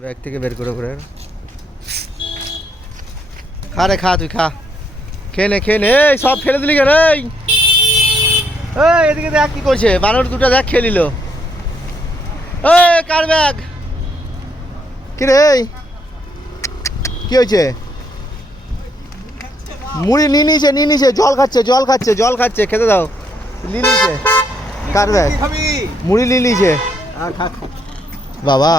Bag থেকে বের করে করে খা রে, খা, তুই খা, খেয়ে নে, এই সব ফেলে দিলি কেন? এই এদিকে দেখ কি করছে, বানর দুটো দেখ খেয়ে নিল। এই কার ব্যাগ? কি রে, কি হয়েছে? মুড়ি নিয়ে নিয়েছে, জল খাচ্ছে, খেতে দাও। নিয়ে নিয়েছে কার ব্যাগ? মুড়ি নিয়ে নিয়েছে বাবা।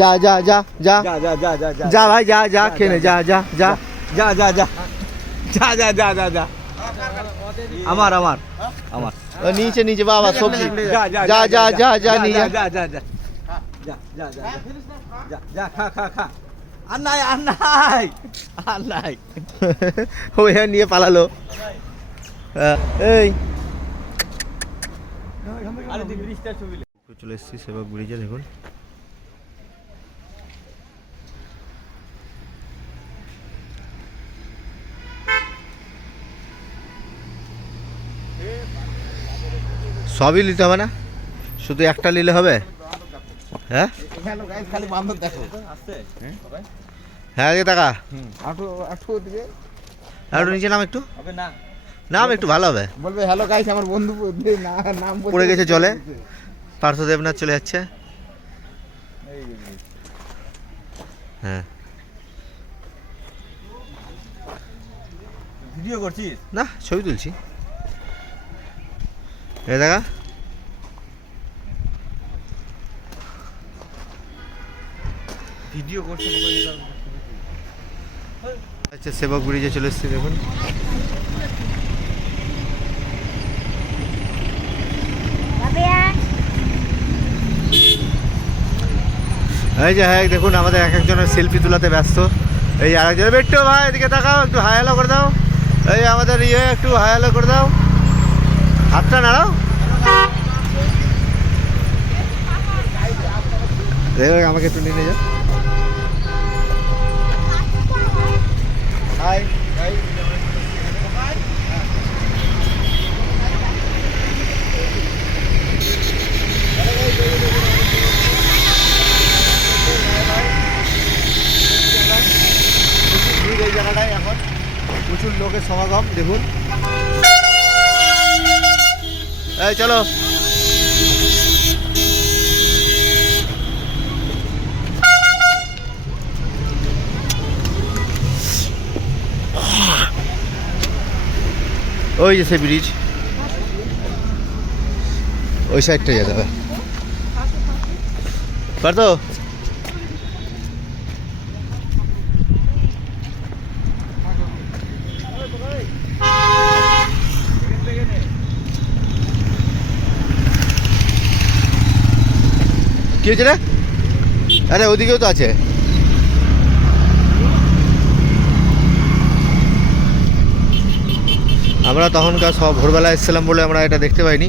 যা যা যা যা যা যা যা যা যা যা ভাই, যা খেয়ে নে, যা যা যা যা যা যা যা যা যা যা যা আমার নিচে বাবা সবজি। যা যা যা যা যা যা নিয়ে যা। যা যা যা যা যা যা যা যা খা খা খা। আর নাই ও নিয়ে পালালো। এই চলে এসেছি সেবক ব্রিজে, দেখুন সবই নিতে হবে না, শুধু একটা নিলে হবে? হ্যাঁ হ্যাঁ, এদিকে টাকা একটু নিচে নাম, একটু নাম একটু ভালো হবে। বলবে হ্যালো গাইস, আমার বন্ধু নাম পড়ে গেছে জলে, পার্থ দেবনাথ চলে যাচ্ছে। হ্যাঁ, ভিডিও করছিস না ছবি তুলছি। এই দেখা ভিডিও করছিস আচ্ছা, সেবক ব্রিজে চলে এসেছি, দেখুন এই যে, হ্যাঁ দেখুন আমাদের এক একজনের সেলফি তোলাতে ব্যস্ত। এই আরেকজন, একটু ভাই এদিকে তাকাও, একটু হাই হ্যালো করে দাও। এই আমাদের একটু হাই হ্যালো করে দাও, হাতটা নাড়াও। আমাকে একটু নিয়ে যাও। High high. এই জায়গাটায় এখন প্রচুর লোকের সমাগম, দেখুন। এই চলো, ওই যে সে ব্রিজ, ওই সাইডটা যেতে হবে। পারতো কি হয়েছে রে? আরে ওদিকেও তো আছে। আমরা তখনকার সব ভোরবেলা এসেছিলাম বলে আমরা এটা দেখতে পাইনি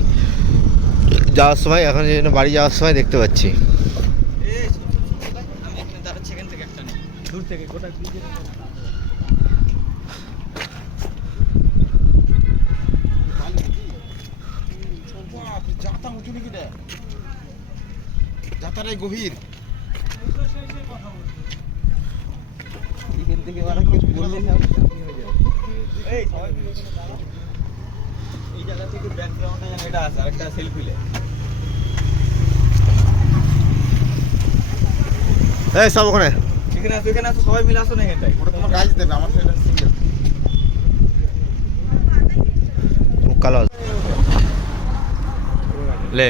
যাওয়ার সময়, এখন এই জন্য বাড়ি যাওয়ার সময় দেখতে পাচ্ছি। গভীর এই জায়গা থেকে ব্যাকগ্রাউন্ডে এটা আছে, আরেকটা সেলফি লে। এই সব ওখানে এখানে আসো, সবাই মিলে আসো না এখানটায়। ওটা তোমার গাইজ দেবে, আমার সেটা সিঙ্গেল। মুখ কালো লে।